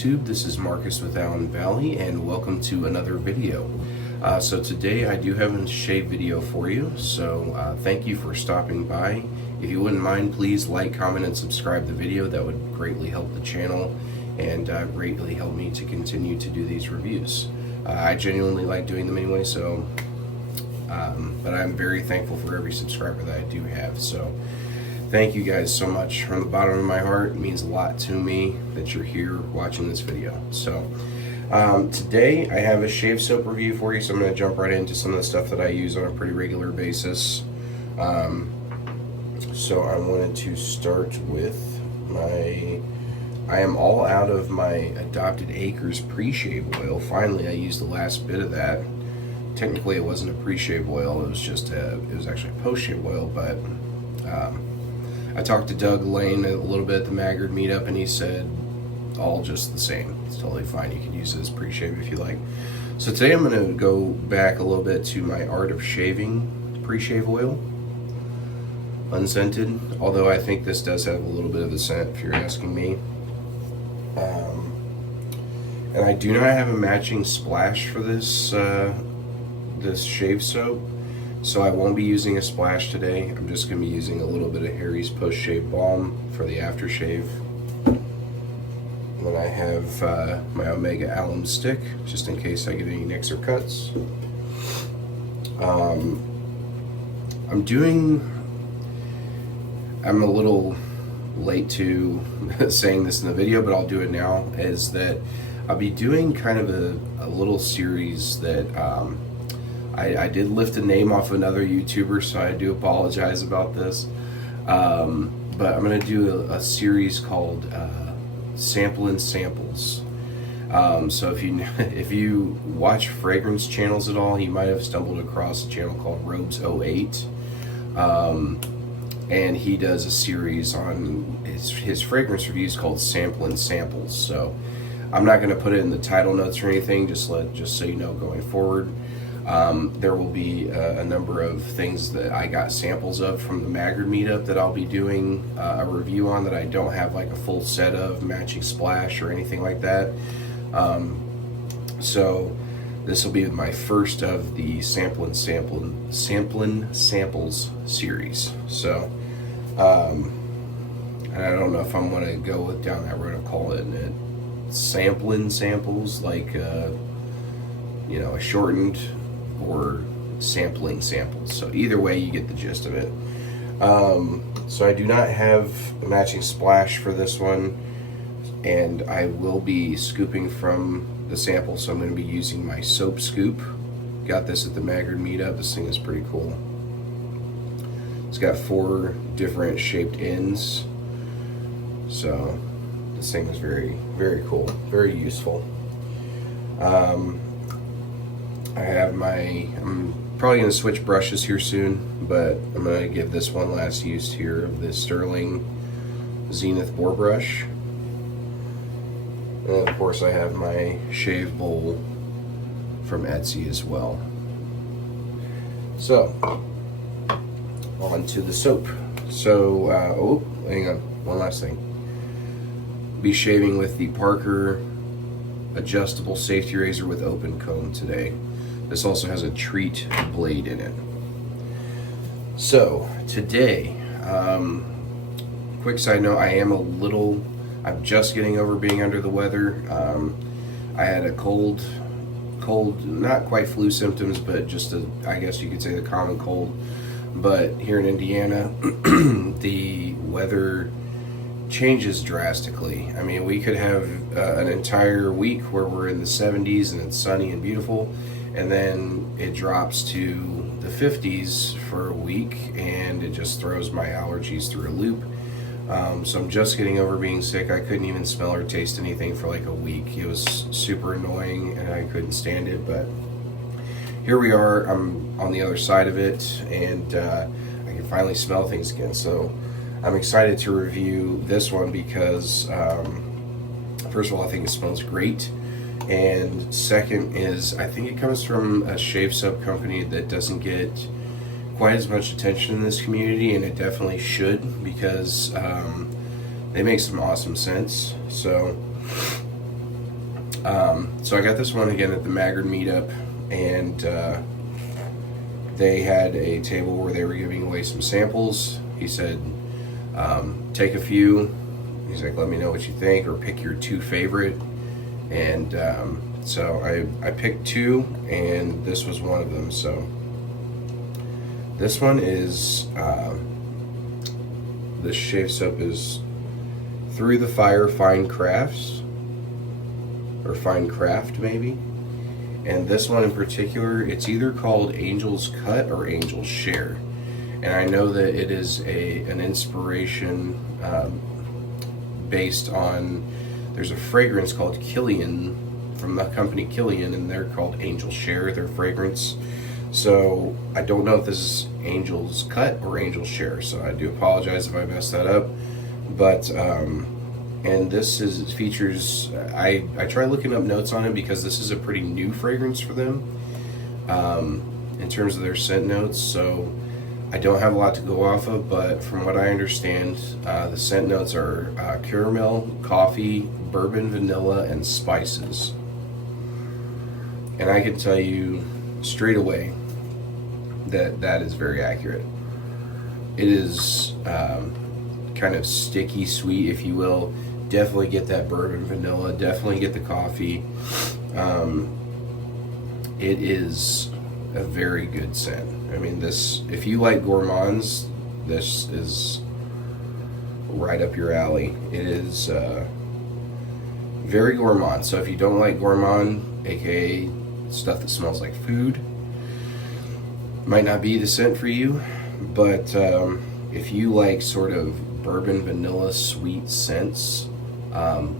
YouTube. This is Marcus with AllenValley, and welcome to another video. So today I do have a shave video for you, so thank you for stopping by. If you wouldn't mind, please like, comment, and subscribe the video. That would greatly help the channel and greatly help me to continue to do these reviews. I genuinely like doing them anyway, so but I'm very thankful for every subscriber that I do have. So thank you guys so much from the bottom of my heart. It means a lot to me that you're here watching this video. So today I have a shave soap review for you, so I'm going to jump right into some of the stuff that I use on a pretty regular basis. So I wanted to start with I am all out of my Adopted Acres pre-shave oil. Finally, I used the last bit of that. Technically it wasn't a pre-shave oil, it was actually a post-shave oil, but I talked to Doug Lane a little bit at the Maggard meetup, and he said all just the same. It's totally fine. You can use it as pre-shave if you like. So today I'm going to go back a little bit to my Art of Shaving pre-shave oil, unscented. Although I think this does have a little bit of a scent, if you're asking me. And I do not have a matching splash for this this shave soap. So I won't be using a splash today. I'm just going to be using a little bit of Harry's post-shave balm for the aftershave. And then I have my Omega Alum stick, just in case I get any nicks or cuts. I'm a little late to saying this in the video, but I'll do it now, is that I'll be doing kind of a little series that I did lift a name off another YouTuber, so I do apologize about this. But I'm going to do a series called Samplin' Samples. So if you watch fragrance channels at all, you might have stumbled across a channel called Robes08. And he does a series on his fragrance reviews called Samplin' Samples. So I'm not going to put it in the title notes or anything, just so you know going forward. There will be a number of things that I got samples of from the Maggard meetup that I'll be doing a review on, that I don't have like a full set of matching splash or anything like that. So this will be my first of the Samplin' Samples series. So and I don't know if I'm going to go down that road of calling it Samplin' Samples, like a shortened, or sampling samples. So either way, you get the gist of it. So I do not have a matching splash for this one, and I will be scooping from the sample, so I'm going to be using my soap scoop. Got this at the Maggard meetup. This thing is pretty cool. It's got 4 different shaped ends, so this thing is very, very cool, very useful. I'm probably going to switch brushes here soon, but I'm going to give this one last use here of this Sterling Zenith Boar Brush. And of course I have my shave bowl from Etsy as well. So, on to the soap. So, hang on, one last thing. Be shaving with the Parker adjustable safety razor with open comb today. This also has a treat blade in it. So today, quick side note, I'm just getting over being under the weather. I had a cold, not quite flu symptoms, but just I guess you could say the common cold. But here in Indiana, the weather changes drastically. I mean, we could have an entire week where we're in the 70s and it's sunny and beautiful, and then it drops to the 50s for a week, and it just throws my allergies through a loop. So I'm just getting over being sick. I couldn't even smell or taste anything for like a week. It was super annoying and I couldn't stand it, but here we are. I'm on the other side of it, and I can finally smell things again. So I'm excited to review this one because first of all, I think it smells great, and second is I think it comes from a shave soap company that doesn't get quite as much attention in this community, and it definitely should, because they make some awesome scents. So So I got this one again at the Maggard meetup, and they had a table where they were giving away some samples. He said, take a few. He's like, let me know what you think, or pick your 2 favorite. And so I picked 2, and this was one of them. So this one is, this shave soap is Through the Fire Fine Crafts, or Fine Craft maybe. And this one in particular, it's either called Angel's Cut or Angel's Share. And I know that it is an inspiration based on, there's a fragrance called Killian from the company Killian, and they're called Angel Share, their fragrance. So I don't know if this is Angel's Cut or Angel's Share, so I do apologize if I messed that up. But and this features, I tried looking up notes on it because this is a pretty new fragrance for them in terms of their scent notes. So I don't have a lot to go off of, but from what I understand, the scent notes are caramel, coffee, bourbon, vanilla, and spices. And I can tell you straight away that is very accurate. It is kind of sticky sweet, if you will. Definitely get that bourbon, vanilla, definitely get the coffee. It is a very good scent. I mean, this, if you like gourmands, this is right up your alley. It is very gourmand. So if you don't like gourmand, aka stuff that smells like food, might not be the scent for you. But if you like sort of bourbon, vanilla, sweet scents,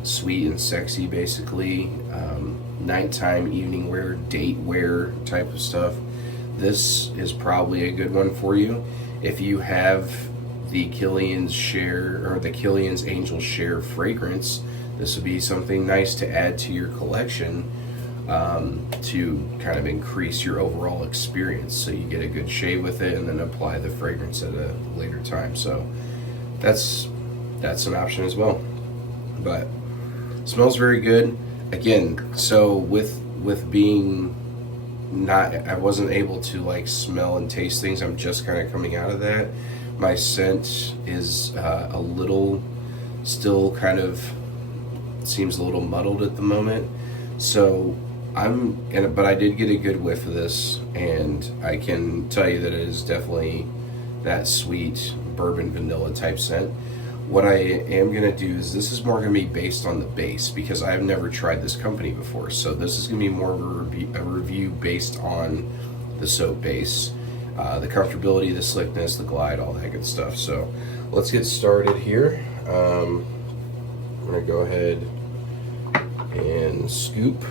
sweet and sexy basically, nighttime, evening wear, date wear type of stuff, this is probably a good one for you. If you have the Killian's Share, or the Killian's Angel Share fragrance, this would be something nice to add to your collection to kind of increase your overall experience, so you get a good shave with it and then apply the fragrance at a later time. So that's an option as well. But smells very good. Again, so with being not, I wasn't able to like smell and taste things. I'm just kind of coming out of that. My scent is a little, still kind of seems a little muddled at the moment. So but I did get a good whiff of this, and I can tell you that it is definitely that sweet bourbon vanilla type scent. What I am going to do is, this is more going to be based on the base, because I've never tried this company before. So this is going to be more of a review based on the soap base, the comfortability, the slickness, the glide, all that good stuff. So let's get started here. I'm going to go ahead and scoop.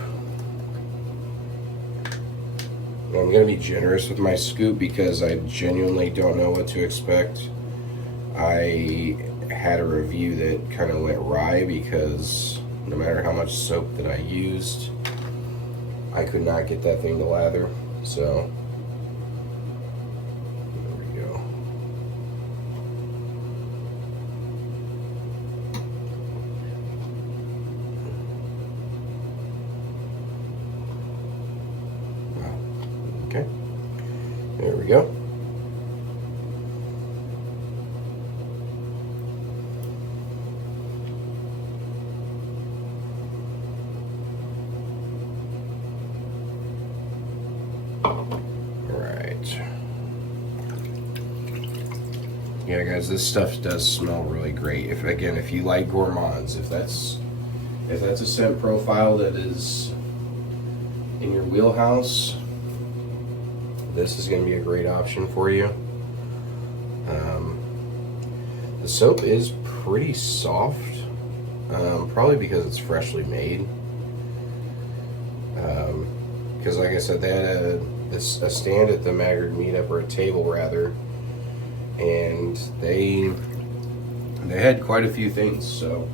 I'm going to be generous with my scoop because I genuinely don't know what to expect. I had a review that kind of went awry because no matter how much soap that I used, I could not get that thing to lather. So there we go. Okay, there we go. Yeah, guys, this stuff does smell really great. If you like gourmands, if that's a scent profile that is in your wheelhouse, this is going to be a great option for you. The soap is pretty soft, probably because it's freshly made. Because like I said, they had a stand at the Maggard meetup, or a table rather, and they had quite a few things. So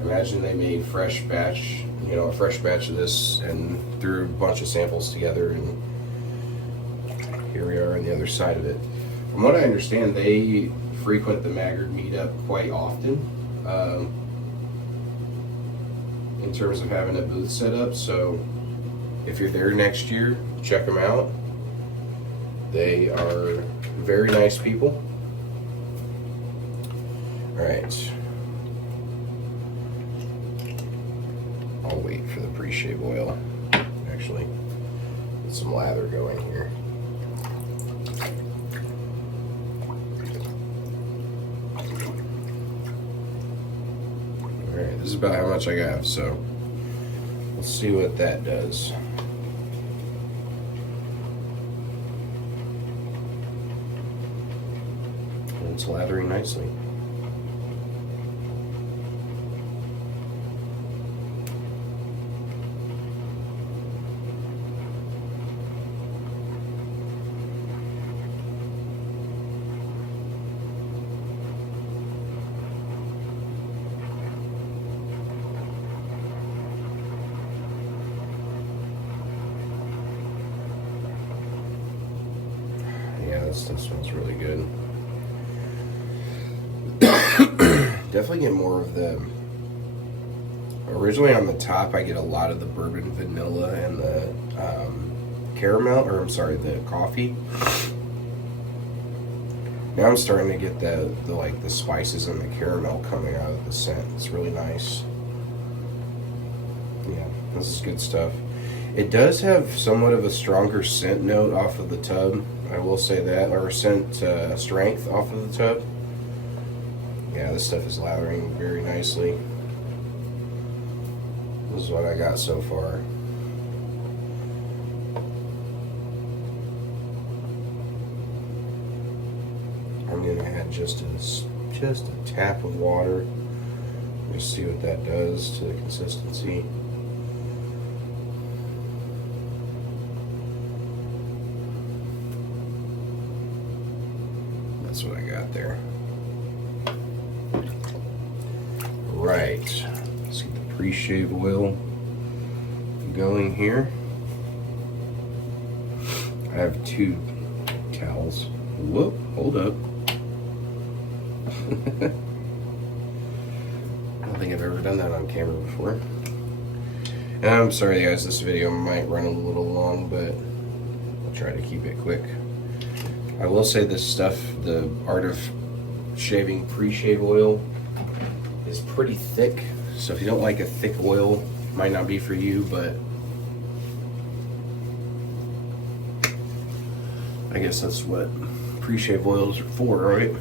imagine they made a fresh batch of this and threw a bunch of samples together, and here we are on the other side of it. From what I understand, they frequent the Maggard meetup quite often, in terms of having a booth set up. So if you're there next year, check them out. They are very nice people. All right. I'll wait for the pre-shave oil. Actually, get some lather going here. All right, this is about how much I got, so let's see what that does. And it's lathering nicely. Yeah, this stuff smells really good. Definitely get more of the... Originally on the top, I get a lot of the bourbon vanilla and the caramel, or I'm sorry, the coffee. Now I'm starting to get the like the spices and the caramel coming out of the scent. It's really nice. Yeah, this is good stuff. It does have somewhat of a stronger scent note off of the tub. I will say that, or scent strength off of the tub. Yeah, this stuff is lathering very nicely. This is what I got so far. I'm gonna add just a tap of water. Just see what that does to the consistency. That's what I got there. Right. Let's get the pre-shave oil going here. I have 2 towels. Whoop, hold up. I don't think I've ever done that on camera before. And I'm sorry guys, this video might run a little long, but I'll try to keep it quick. I will say this stuff, the Art of Shaving pre-shave oil, is pretty thick. So if you don't like a thick oil, it might not be for you, but I guess that's what pre-shave oils are for, right?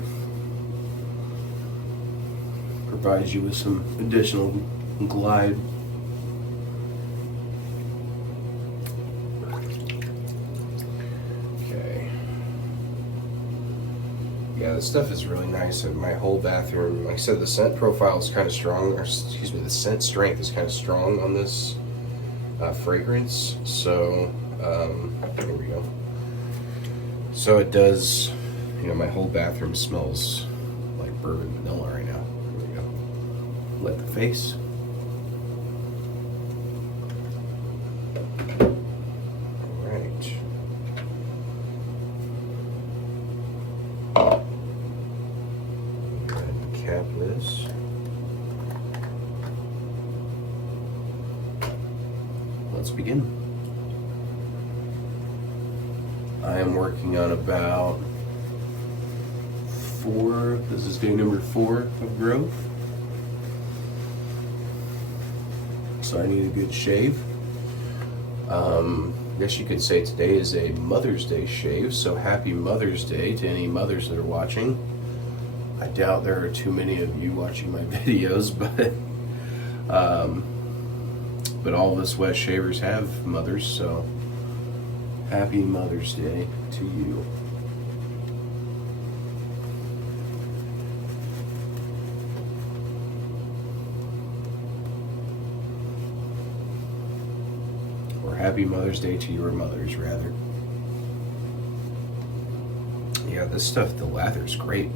Provides you with some additional glide. Okay. Yeah, this stuff is really nice in my whole bathroom. Like I said, the scent profile is kind of strong, or excuse me, the scent strength is kind of strong on this fragrance. So, here we go. So it does, you know, my whole bathroom smells like bourbon vanilla right now. Here we go. Let the face. All right. Go ahead and cap this. Let's begin. I am working on about 4, this is day number 4 of growth. So I need a good shave. I guess you could say today is a Mother's Day shave, so happy Mother's Day to any mothers that are watching. I doubt there are too many of you watching my videos, but all of us West shavers have mothers, so happy Mother's Day to you. Or happy Mother's Day to your mothers, rather. Yeah, this stuff, the lather's great.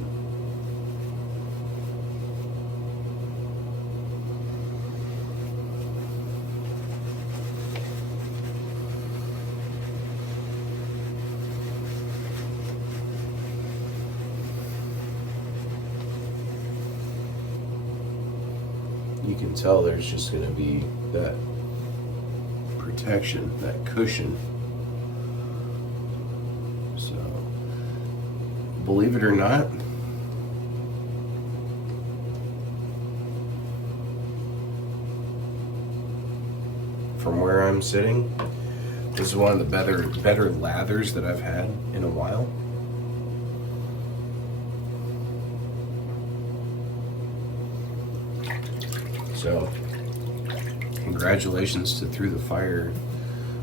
you can tell there's just going to be that protection, that cushion. So, believe it or not, from where I'm sitting, this is one of the better lathers that I've had in a while. So, congratulations to Through the Fire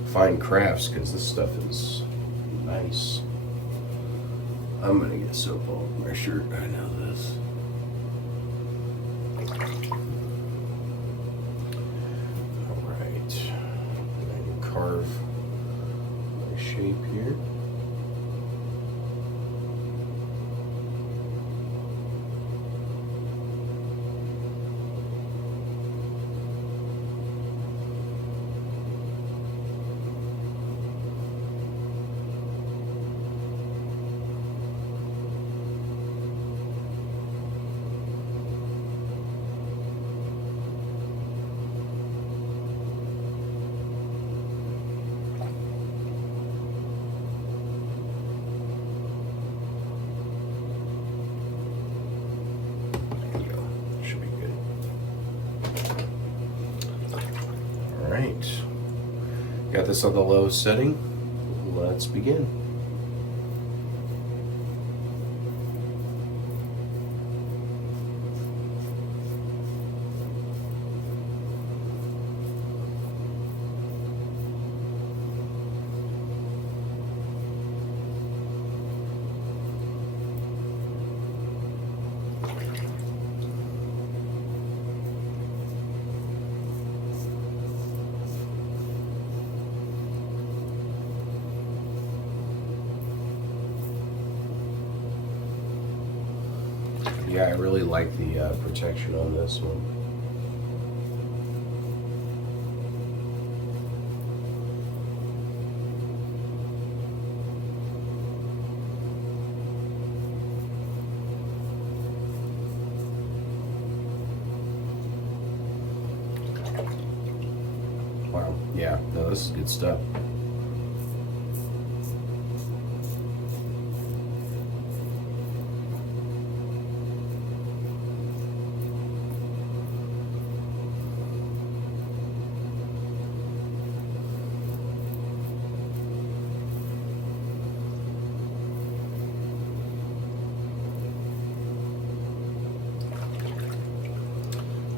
Fine Crafts, because this stuff is nice. I'm gonna get soap all over my shirt. I know this. Alright. I can carve my shape here. Got this on the low setting. Let's begin. Yeah, I really like the protection on this one. Wow, yeah, no, this is good stuff.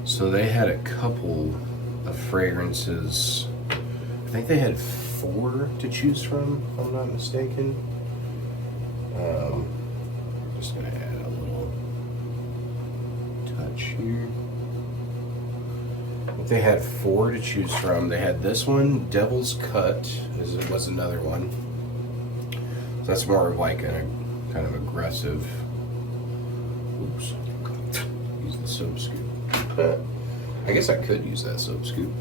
So they had a couple of fragrances. I think they had 4 to choose from, if I'm not mistaken. Just gonna add a little touch here. I think they had 4 to choose from. They had this one, Devil's Cut, as it was another one. So that's more of like a kind of aggressive. Oops. Use the soap scoop. I guess I could use that soap scoop.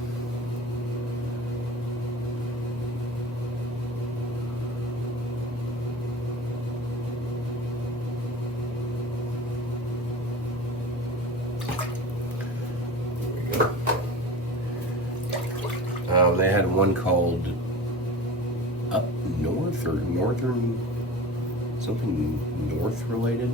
There we go. They had one called Up North or Northern, something North related.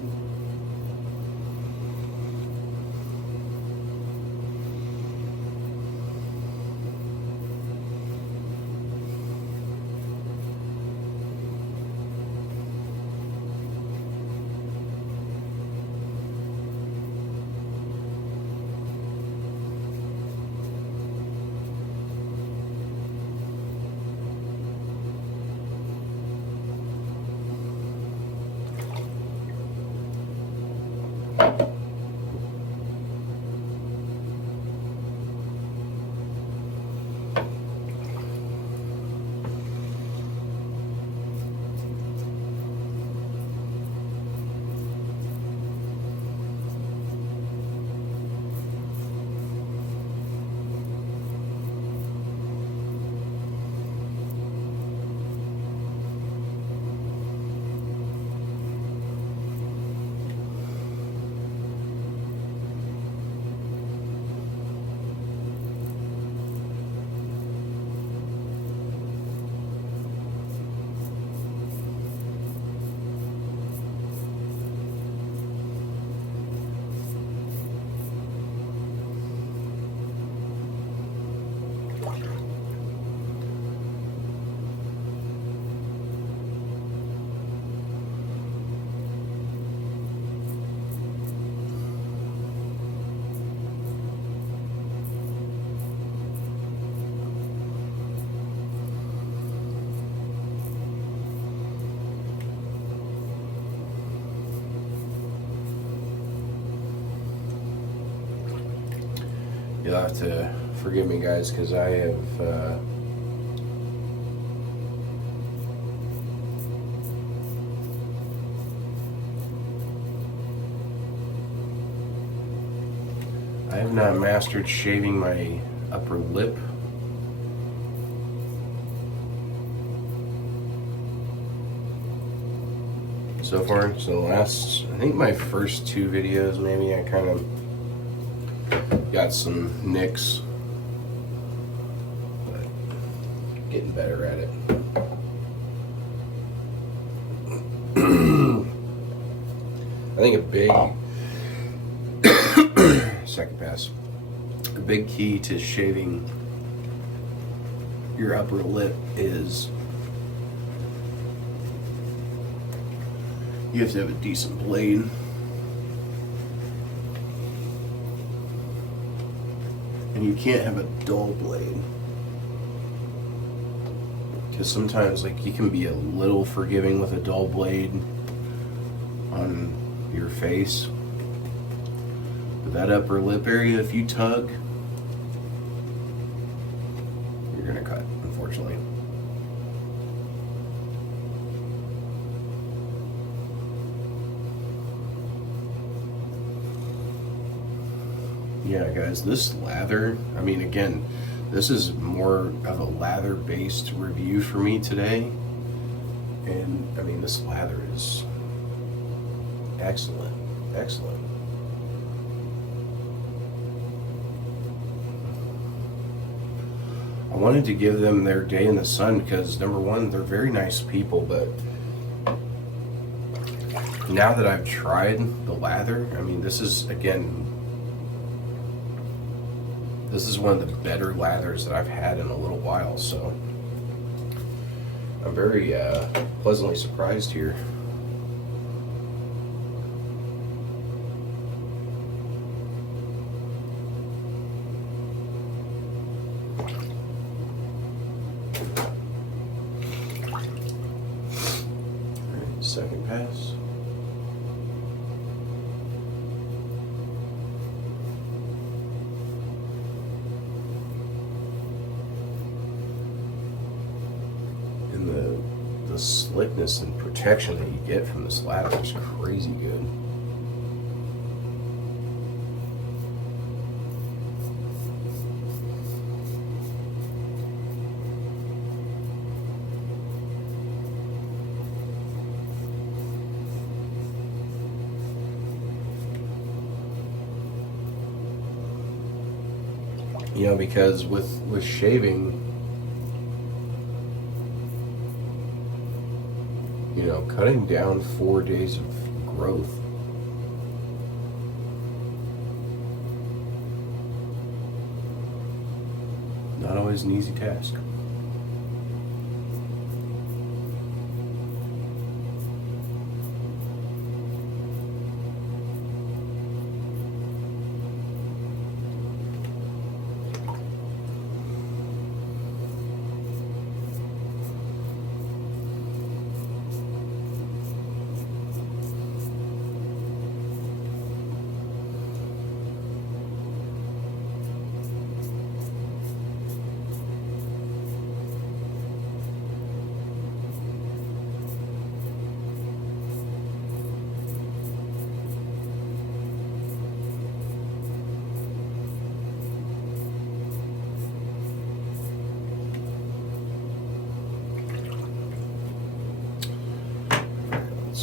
You'll have to forgive me, guys, because I have not mastered shaving my upper lip. So far. So I think my first 2 videos, maybe I kind of got some nicks, but getting better at it. I think a big second pass. A big key to shaving your upper lip is you have to have a decent blade. And you can't have a dull blade. Because sometimes, like, you can be a little forgiving with a dull blade on your face. But that upper lip area, if you tug, you're gonna cut, unfortunately. Yeah, guys, this lather, I mean, again, this is more of a lather-based review for me today. And, I mean, this lather is excellent. Excellent. I wanted to give them their day in the sun because, number one, they're very nice people, but now that I've tried the lather, I mean, this is, again, this is one of the better lathers that I've had in a little while, so I'm very pleasantly surprised here. Alright, second pass. The slickness and protection that you get from this lather is crazy good. You know, because with shaving, you know, cutting down 4 days of growth, not always an easy task.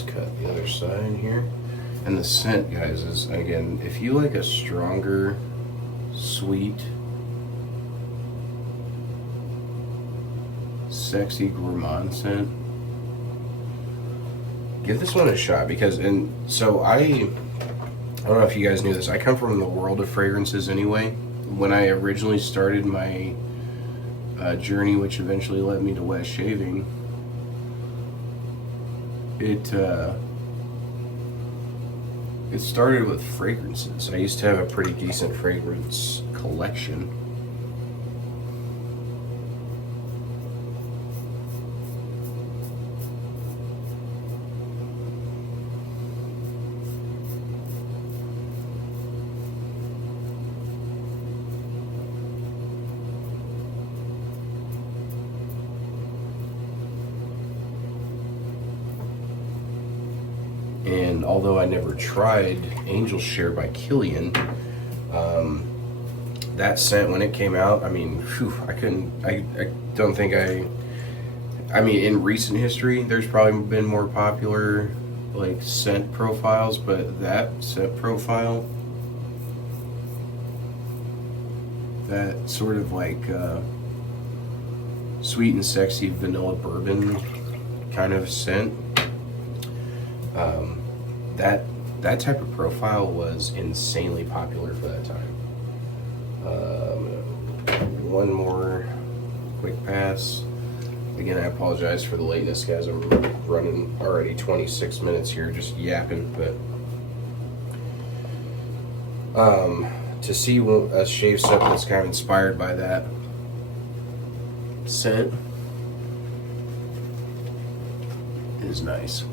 Cut the other side here. And the scent, guys, is, again, if you like a stronger, sweet, sexy gourmand scent, give this one a shot. Because, and so I don't know if you guys knew this, I come from the world of fragrances anyway. When I originally started my journey, which eventually led me to wet shaving, it started with fragrances. I used to have a pretty decent fragrance collection. And although I never tried Angel Share by Killian, that scent when it came out, I mean, whew, I don't think I mean, in recent history, there's probably been more popular like scent profiles, but that scent profile, that sort of like sweet and sexy vanilla bourbon kind of scent, that type of profile was insanely popular for that time. One more quick pass. Again, I apologize for the lateness, guys. I'm running already 26 minutes here just yapping, but to see a shave soap that's kind of inspired by that scent is nice.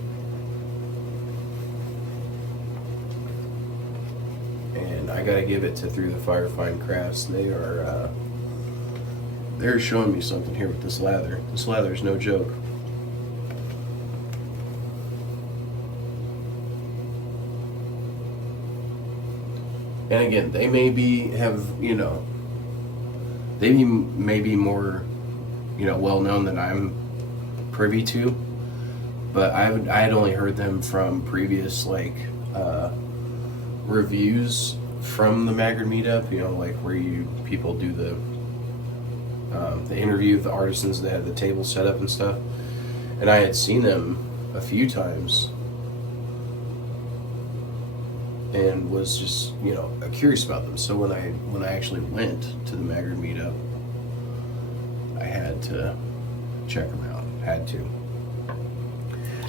And I gotta give it to Through the Fire Fine Crafts. They're showing me something here with this lather. This lather is no joke. And again, they may be more, well known than I'm privy to. But I had only heard them from previous reviews from the Maggard meetup. Like where people do the interview of the artisans that had the table set up and stuff. And I had seen them a few times and was just curious about them. So when I actually went to the Maggard meetup, I had to check them out. Had to.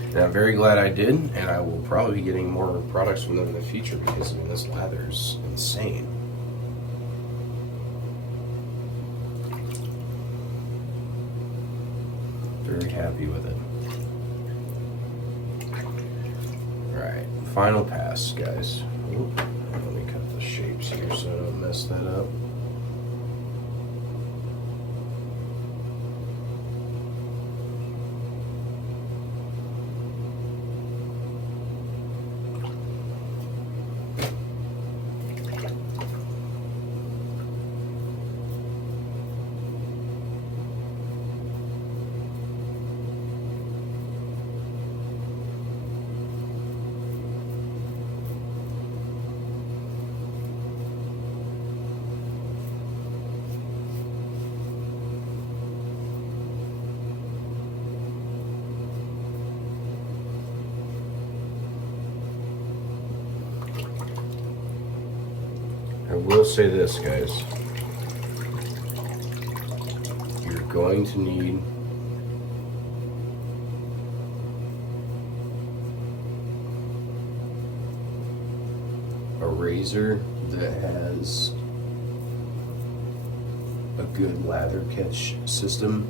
And I'm very glad I did, and I will probably be getting more products from them in the future because this lather's insane. Very happy with it. Alright, final pass, guys. Oop, let me cut the shapes here so I don't mess that up. I will say this, guys. You're going to need a razor that has a good lather catch system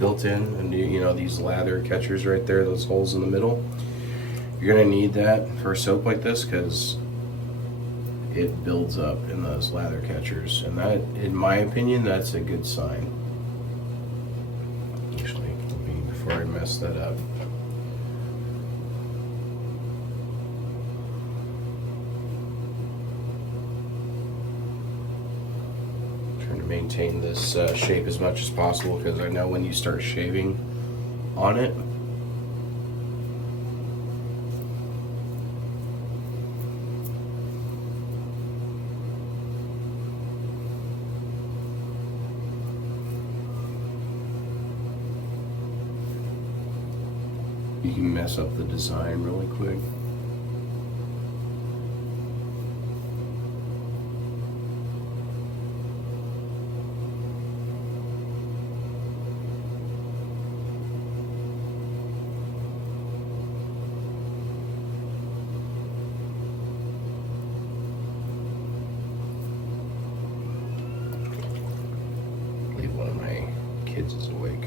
built in, and these lather catchers right there, those holes in the middle. You're gonna need that for a soap like this because it builds up in those lather catchers, and that, in my opinion, that's a good sign. Actually, before I mess that up, trying to maintain this shape as much as possible because I know when you start shaving on it, you can mess up the design really quick. I believe one of my kids is awake.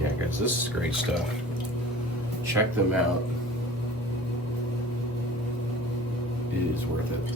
Yeah, guys, this is great stuff. Check them out. It is worth it.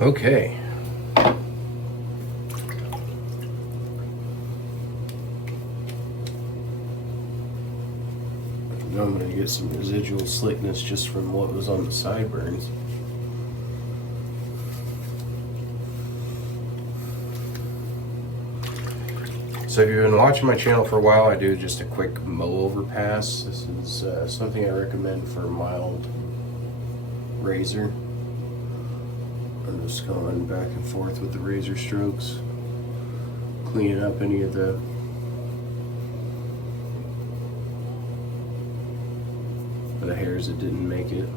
Okay. Now I'm going to get some residual slickness just from what was on the sideburns. So if you've been watching my channel for a while, I do just a quick mow over pass. This is something I recommend for a mild razor. I'm just going back and forth with the razor strokes, cleaning up any of the hairs that didn't make it.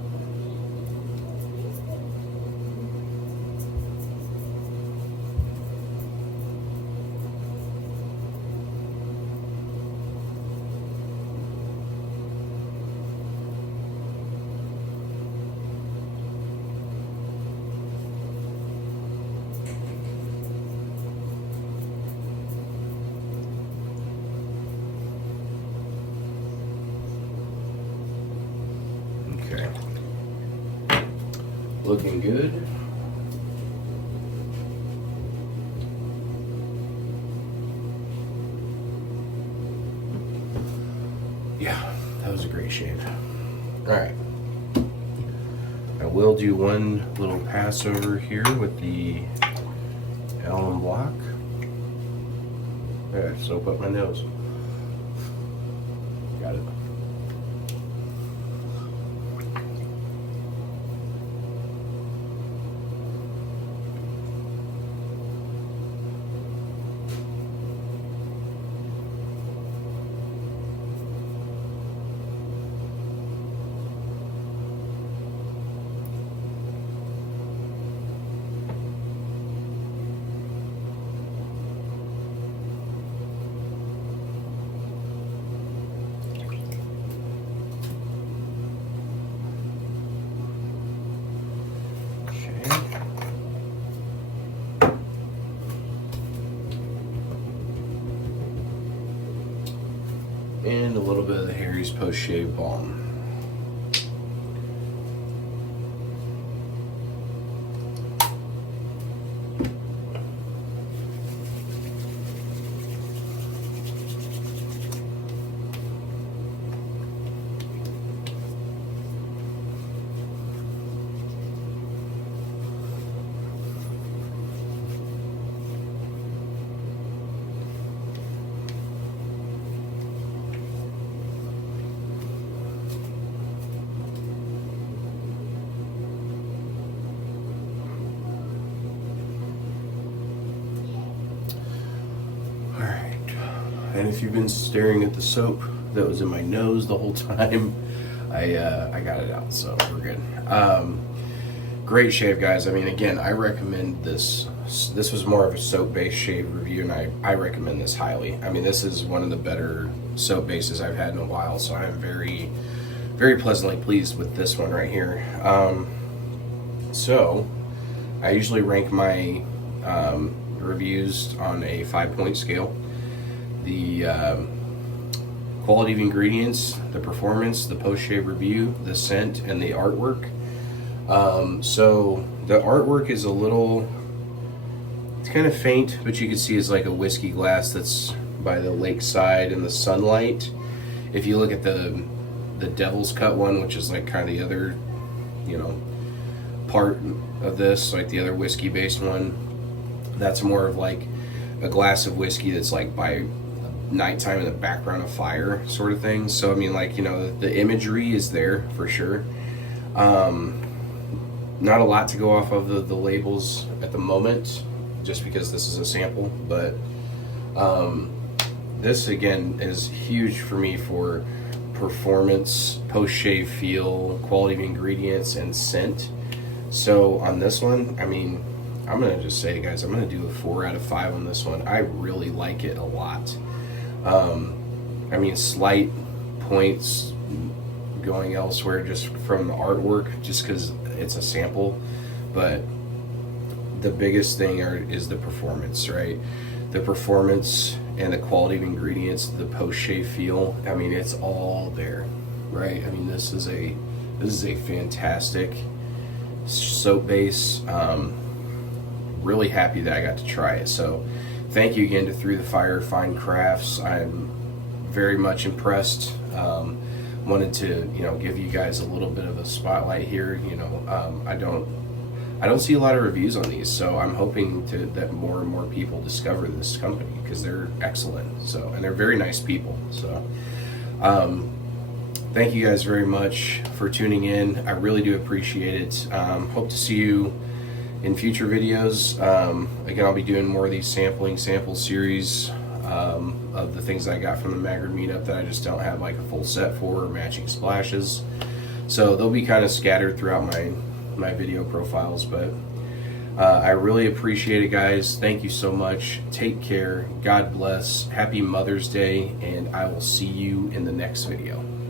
Okay. Looking good. Yeah, that was a great shave. All right. I will do one little pass over here with the Allen block. There, soap up my nose. Got it. And a little bit of the Harry's post-shave balm. And if you've been staring at the soap that was in my nose the whole time, I got it out, so we're good. Great shave, guys. I mean, again, I recommend this. This was more of a soap-based shave review, and I recommend this highly. I mean, this is one of the better soap bases I've had in a while, so I'm very, very pleasantly pleased with this one right here. So, I usually rank my reviews on a 5-point scale. The quality of ingredients, the performance, the post-shave review, the scent, and the artwork. So the artwork is a little, it's kind of faint, but you can see it's like a whiskey glass that's by the lakeside in the sunlight. If you look at the Devil's Cut one, which is like kind of the other, you know, part of this, like the other whiskey-based one, that's more of like a glass of whiskey that's like by nighttime in the background of fire sort of thing. So I mean, like, you know, the imagery is there for sure. Not a lot to go off of the labels at the moment, just because this is a sample, but this again is huge for me for performance, post-shave feel, quality of ingredients, and scent. So on this one, I mean, I'm gonna just say, guys, I'm gonna do a 4 out of 5 on this one. I really like it a lot. I mean, slight points going elsewhere just from the artwork, just because it's a sample, but the biggest thing is the performance, right? The performance and the quality of ingredients, the post-shave feel. I mean, it's all there, right? I mean, this is a fantastic soap base. Really happy that I got to try it. So thank you again to Through the Fire Fine Crafts. I'm very much impressed. Wanted to, you know, give you guys a little bit of a spotlight here. You know, I don't see a lot of reviews on these, so I'm hoping that more and more people discover this company, because they're excellent. So, and they're very nice people. So thank you guys very much for tuning in. I really do appreciate it. Hope to see you in future videos. Again, I'll be doing more of these sample series of the things I got from the Magrid meetup that I just don't have like a full set for, or matching splashes. So they'll be kind of scattered throughout my video profiles, but I really appreciate it, guys. Thank you so much. Take care. God bless. Happy Mother's Day, and I will see you in the next video.